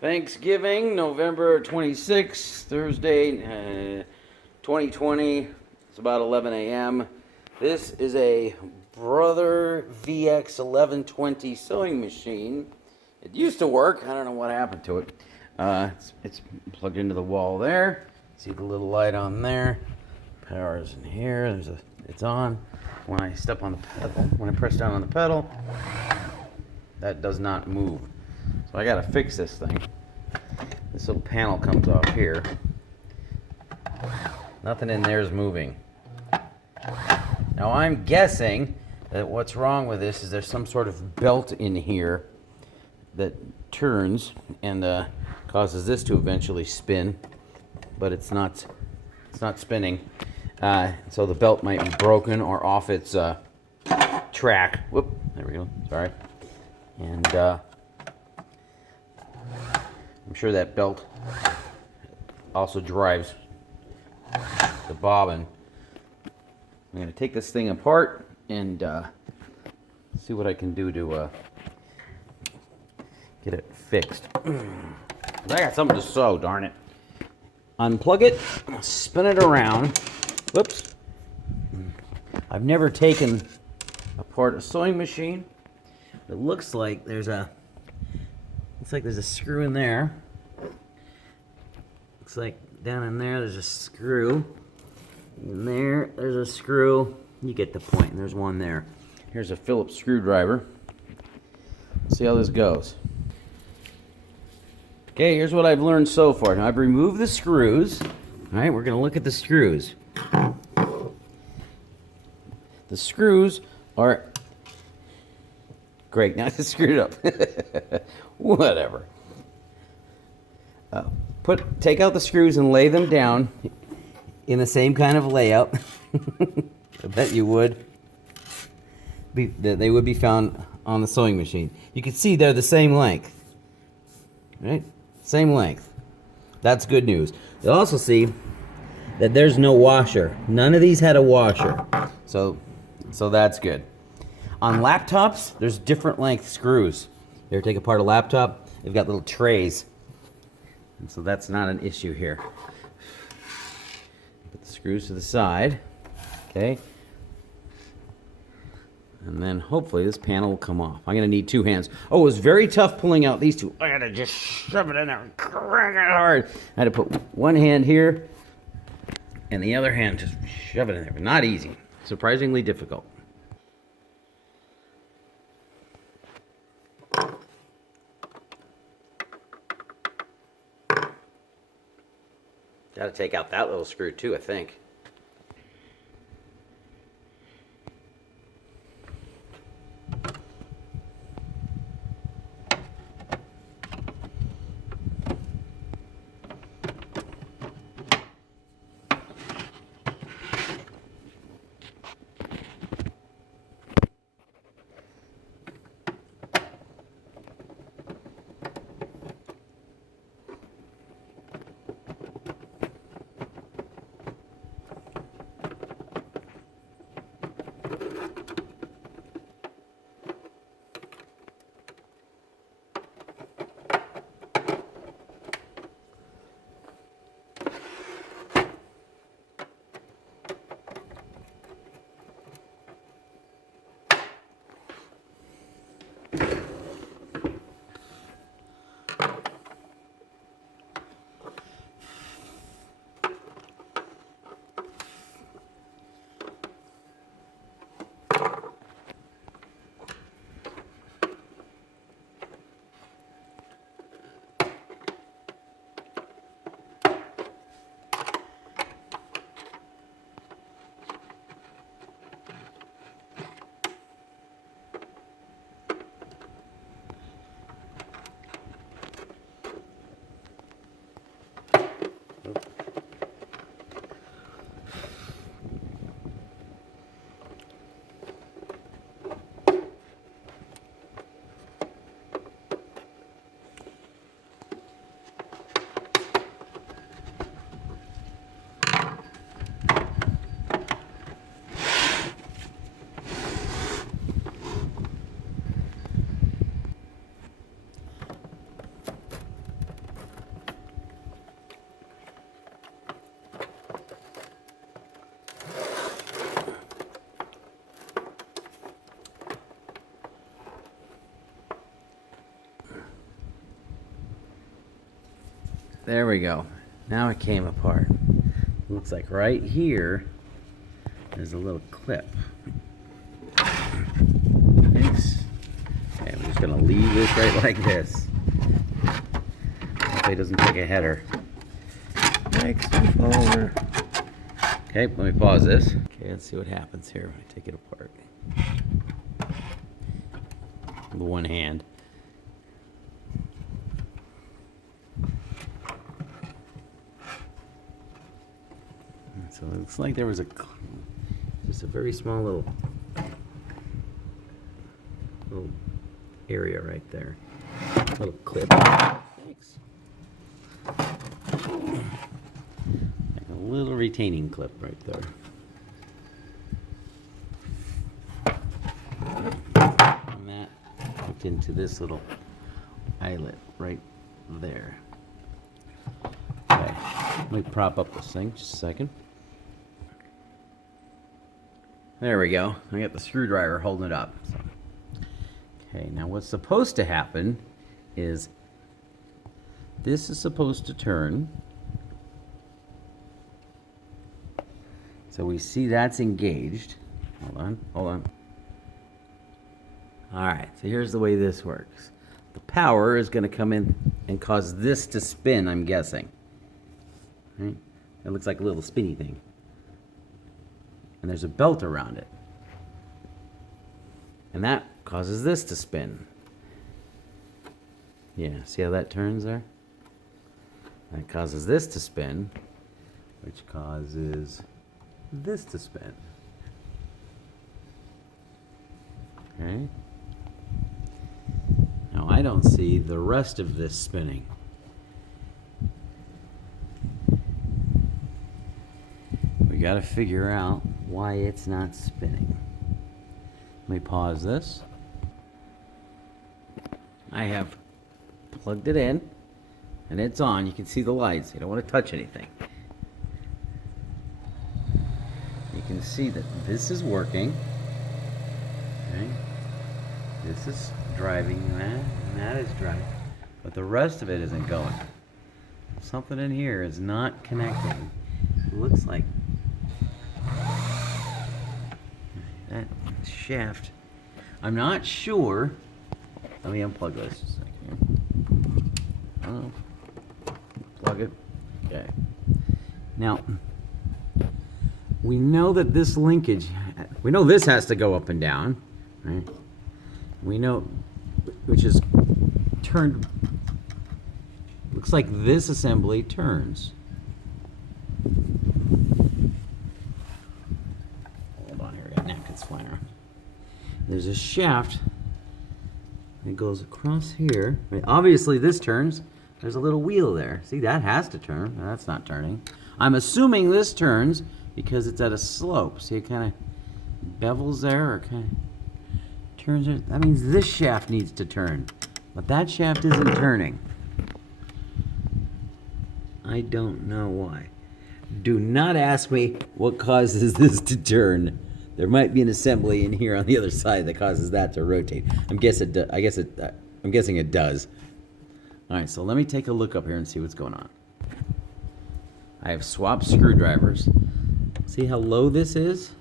Thanksgiving, November 26th, Thursday, 2020. It's about 11 a.m. This is a Brother VX-1120 sewing machine. It used to work. I don't know what happened to it. It's plugged into the wall there. See the little light on there. Power is in here. It's on. When I step on the pedal, when I press down on the pedal, that does not move. So I gotta fix this thing. This little panel comes off here. Nothing in there is moving. Now I'm guessing that what's wrong with this is there's some sort of belt in here that turns and causes this to eventually spin, but it's not spinning. So the belt might be broken or off its track. Whoop, there we go, sorry. And I'm sure that belt also drives the bobbin. I'm going to take this thing apart and see what I can do to get it fixed. I got something to sew, darn it. Unplug it, spin it around. Whoops. I've never taken apart a sewing machine. It looks like there's a screw in there. Looks like down in there there's a screw. In there's a screw. You get the point. There's one there. Here's a Phillips screwdriver. Let's see how this goes. Okay, here's what I've learned so far. Now I've removed the screws. All right, we're going to look at the screws. The screws are great. Now it's screwed up. Whatever. Take out the screws and lay them down in the same kind of layout. I bet you would. They would be found on the sewing machine. You can see they're the same length. Right? Same length. That's good news. You'll also see that there's no washer. None of these had a washer. So that's good. On laptops, there's different length screws. You ever take apart a laptop? They've got little trays. And so that's not an issue here. Put the screws to the side. Okay. And then hopefully this panel will come off. I'm going to need two hands. Oh, it was very tough pulling out these two. I had to just shove it in there and crank it hard. I had to put one hand here and the other hand just shove it in there. But not easy. Surprisingly difficult. Got to take out that little screw too, I think. there we go. Now it came apart. Looks like right here there's a little clip. Thanks. Okay, I'm just gonna leave this right like this. Hopefully it doesn't take a header. Thanks, move over. Okay, let me pause this. Okay, let's see what happens here when I take it apart. With one hand. So it looks like there was just a very small little area right there. Little clip. Thanks. Like a little retaining clip right there. And that hooked into this little eyelet right there. Okay, let me prop up this thing just a second. There we go. I got the screwdriver holding it up. So. Okay, now what's supposed to happen is this is supposed to turn. So we see that's engaged. Hold on, hold on. All right, so here's the way this works. The power is going to come in and cause this to spin, I'm guessing. Right? It looks like a little spinny thing. And there's a belt around it. And that causes this to spin. Yeah, see how that turns there? That causes this to spin, which causes this to spin. Okay? Now I don't see the rest of this spinning. We got to figure out why it's not spinning. Let me pause this. I have plugged it in and it's on. You can see the lights. You don't want to touch anything. You can see that this is working. Okay. This is driving that, and that is driving. But the rest of it isn't going. Something in here is not connecting. It looks like that shaft. I'm not sure. Let me unplug this just a second. Oh, plug it. Okay. Now, we know that this linkage, we know this has to go up and down, right? We know, which is turned, looks like this assembly turns. Hold on here, I got napkins flying around. There's a shaft that goes across here. Right, obviously this turns. There's a little wheel there. See, that has to turn. No, that's not turning. I'm assuming this turns because it's at a slope. See, it kind of bevels there, or kind of turns it. That means this shaft needs to turn, but that shaft isn't turning. I don't know why. Do not ask me what causes this to turn. There might be an assembly in here on the other side that causes that to rotate. I'm guessing it does. All right, so let me take a look up here and see what's going on. I have swapped screwdrivers. See how low this is?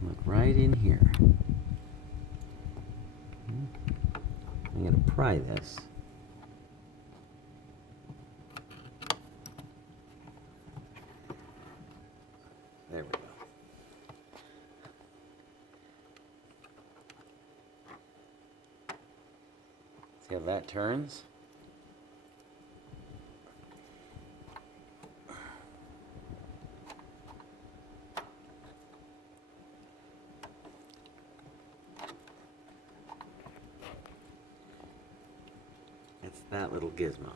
Look right in here. I'm going to pry this. There we go. See how that turns? It's that little gizmo.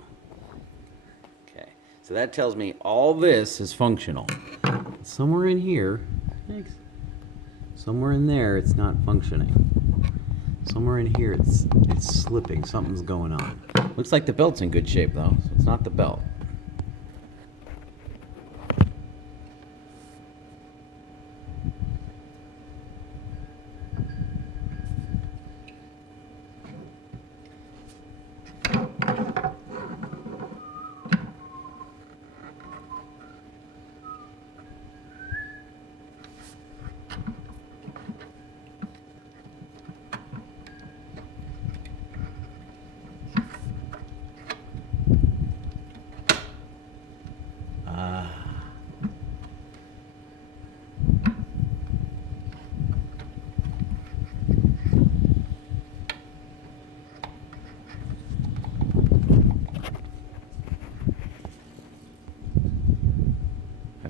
Okay, so that tells me all this is functional. Somewhere in here, thanks. Somewhere in there, it's not functioning. Somewhere in here, it's slipping. Something's going on. Looks like the belt's in good shape, though. So it's not the belt.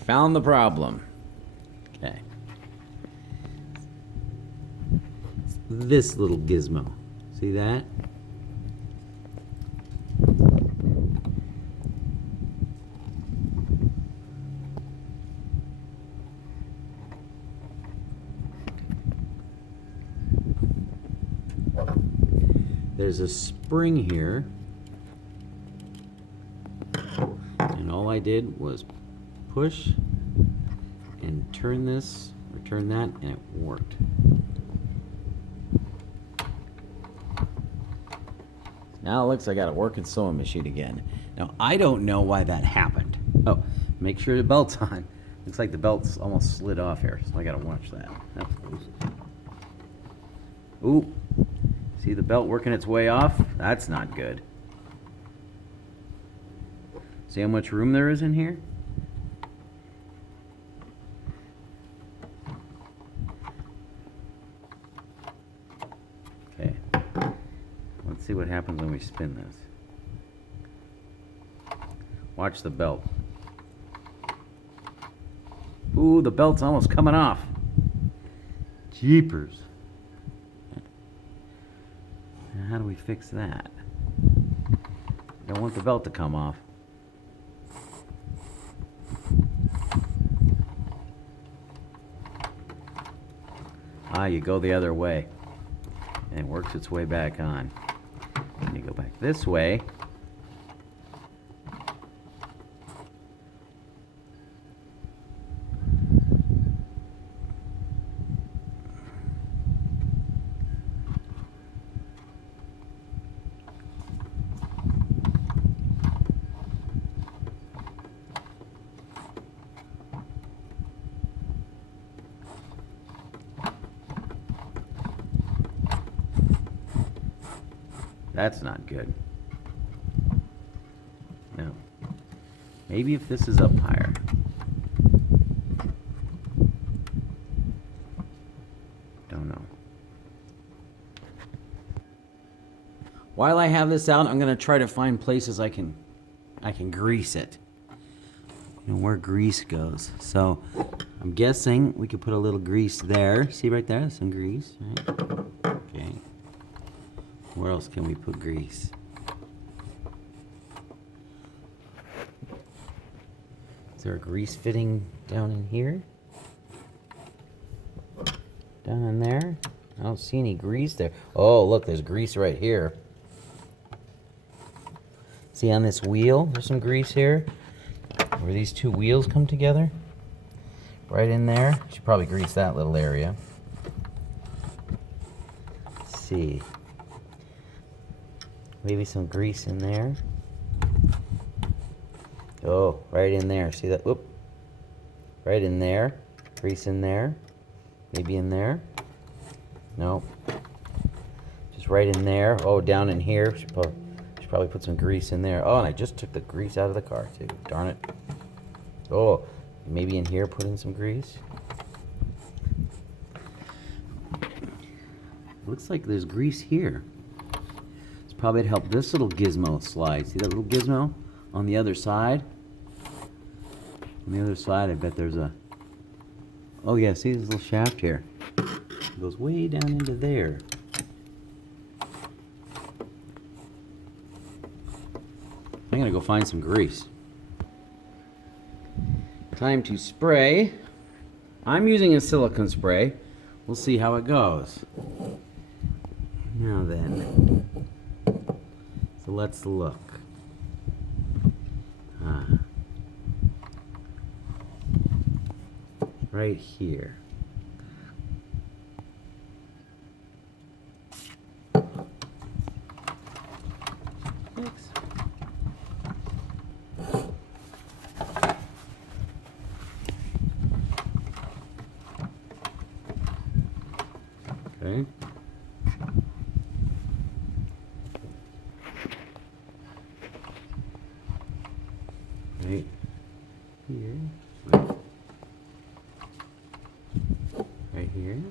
found the problem. Okay. This little gizmo. See that? There's a spring here, and all I did was push and turn this or turn that, and it worked. Now it looks like I got a working sewing machine again. Now I don't know why that happened. Oh, make sure the belt's on. Looks like the belt's almost slid off here, so I gotta watch that. That's loose. Ooh. See the belt working its way off? That's not good. See how much room there is in here? Okay. Let's see what happens when we spin this. Watch the belt. Ooh, the belt's almost coming off. Jeepers. How do we fix that? Don't want the belt to come off. Ah, you go the other way, and it works its way back on. And you go back this way. That's not good. No. Maybe if this is up higher. Don't know. While I have this out, I'm going to try to find places I can grease it. You know where grease goes. So I'm guessing we could put a little grease there. See right there? Some grease. Right? Okay. Where else can we put grease? Is there a grease fitting down in here? Down in there? I don't see any grease there. Oh, look, there's grease right here. See on this wheel, there's some grease here. Where these two wheels come together. Right in there. Should probably grease that little area. Let's see. Maybe some grease in there. Oh, right in there. See that? Whoop. Right in there. Grease in there. Maybe in there. No. Just right in there. Oh, down in here. Should probably put some grease in there. Oh, and I just took the grease out of the car too. Darn it. Oh, maybe in here put in some grease. Looks like there's grease here. Probably to help this little gizmo slide. See that little gizmo on the other side? On the other side, I bet there's a... Oh yeah, see this little shaft here? It goes way down into there. I'm gonna go find some grease. Time to spray. I'm using a silicone spray. We'll see how it goes. Now then. So let's look. Right here. Thanks. Okay. Right here. Right here.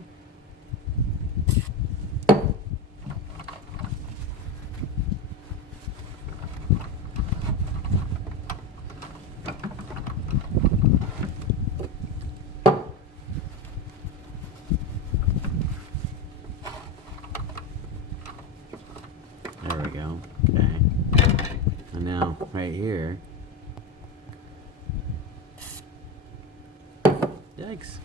go. Okay. And now, right here. Yikes.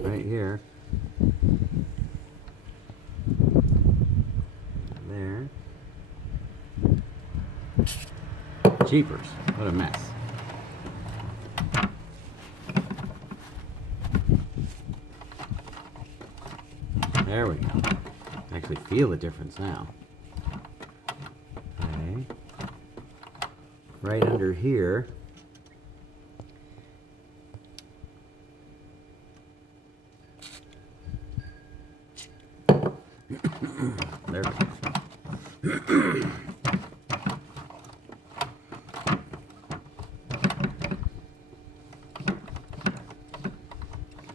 Right here. There. Jeepers, what a mess. There we go. I actually feel the difference now. Okay. Right under here. There we go.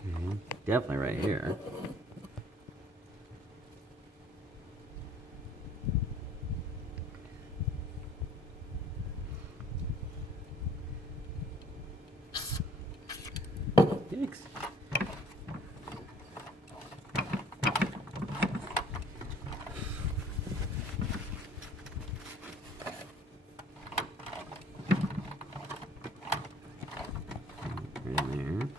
Okay, definitely right here. Thanks. Right there.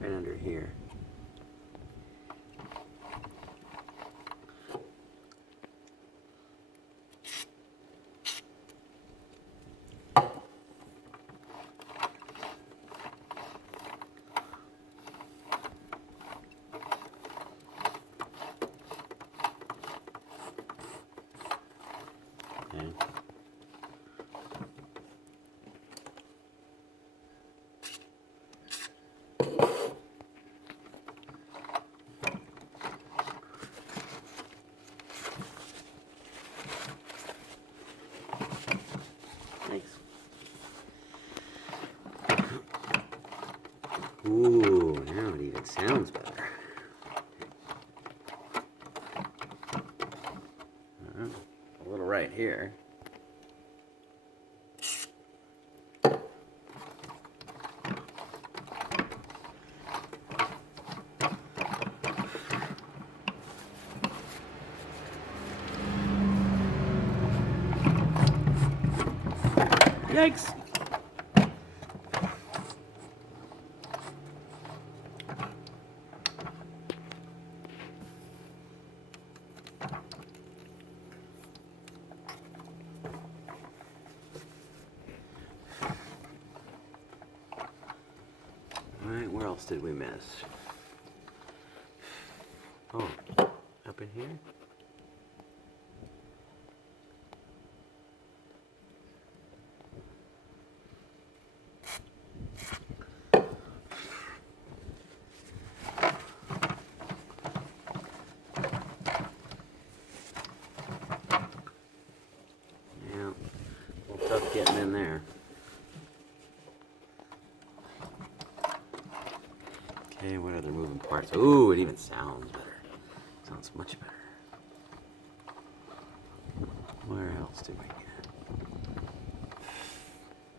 Right under here. Okay. Thanks. Ooh, now it even sounds better. A little right here. Yikes! Alright, where else did we miss? Oh, up in here? Yeah, a little tough getting in there. Okay, what other moving parts? Ooh, it even sounds better. Sounds much better. Where else did we get?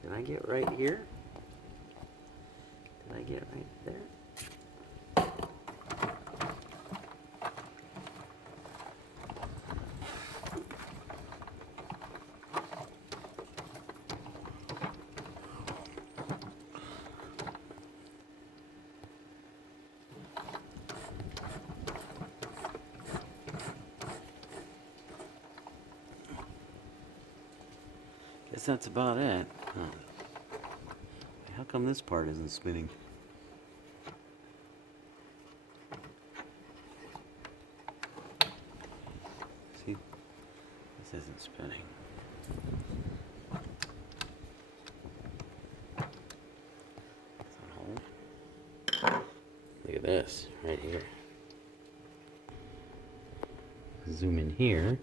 Did I get right here? Did I get right there? Guess that's about it. Huh. How come this part isn't spinning? See, this isn't spinning. It's on hold. Look at this, right here. Zoom in here.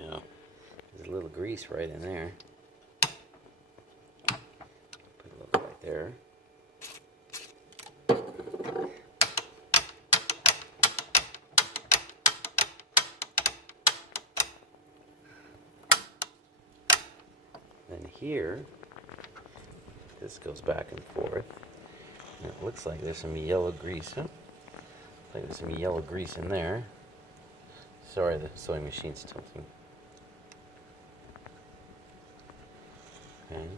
Yeah, there's a little grease right in there. Put a little right there. Then here, this goes back and forth. And it looks like there's some yellow grease. Huh? Looks like there's some yellow grease in there. Sorry, the sewing machine's tilting. Okay,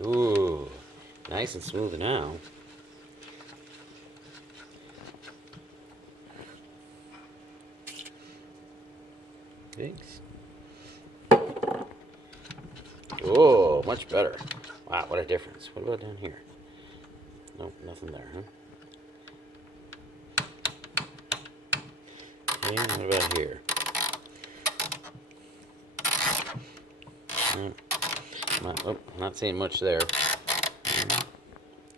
so ooh, nice and smooth now. Thanks. Oh, much better. Wow, what a difference. What about down here? Nope, nothing there, huh? Okay, what about here? Not seeing much there.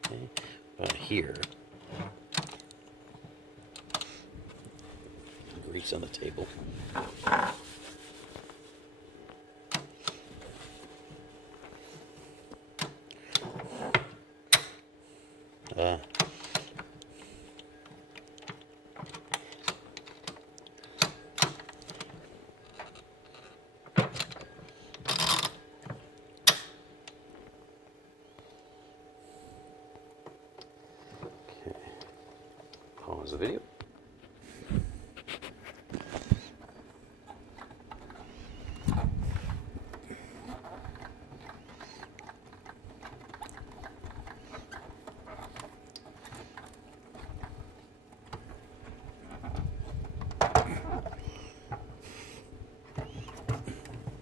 Okay, about here. Grease on the table. Okay. Pause the video.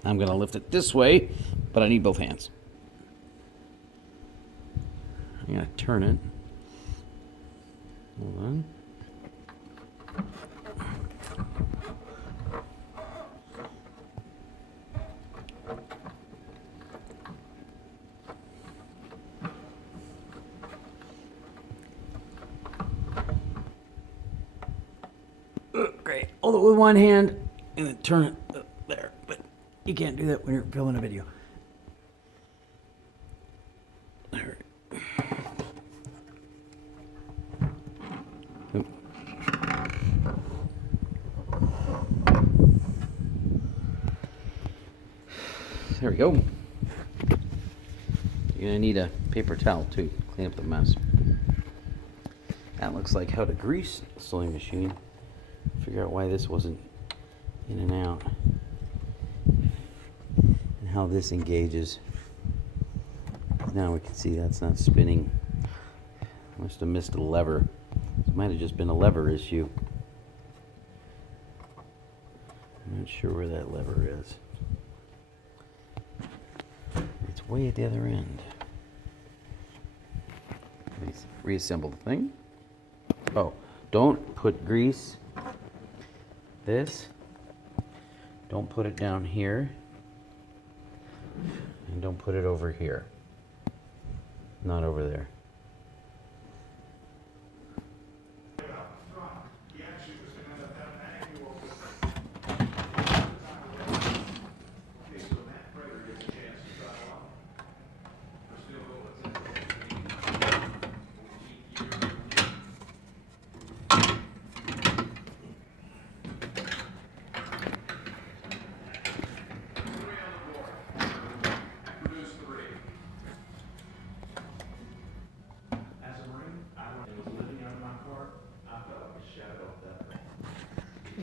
I'm going to lift it this way, but I need both hands. I'm going to turn it. Hold on. Great. Hold it with one hand and then turn it there. But you can't do that when you're filming a video. There. There we go. You're gonna need a paper towel too, clean up the mess. That looks like how to grease a sewing machine. Figure out why this wasn't in and out. And how this engages. Now we can see that's not spinning. Must have missed a lever. It might have just been a lever issue. I'm not sure where that lever is. It's way at the other end. Reassemble the thing. Oh, don't put grease. This. Don't put it down here. And don't put it over here. Not over there.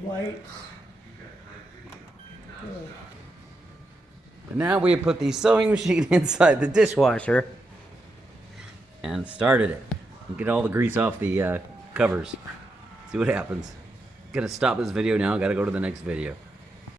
Lights. And now we put the sewing machine inside the dishwasher and started it. And get all the grease off the covers. See what happens. Gonna stop this video now. Gotta go to the next video.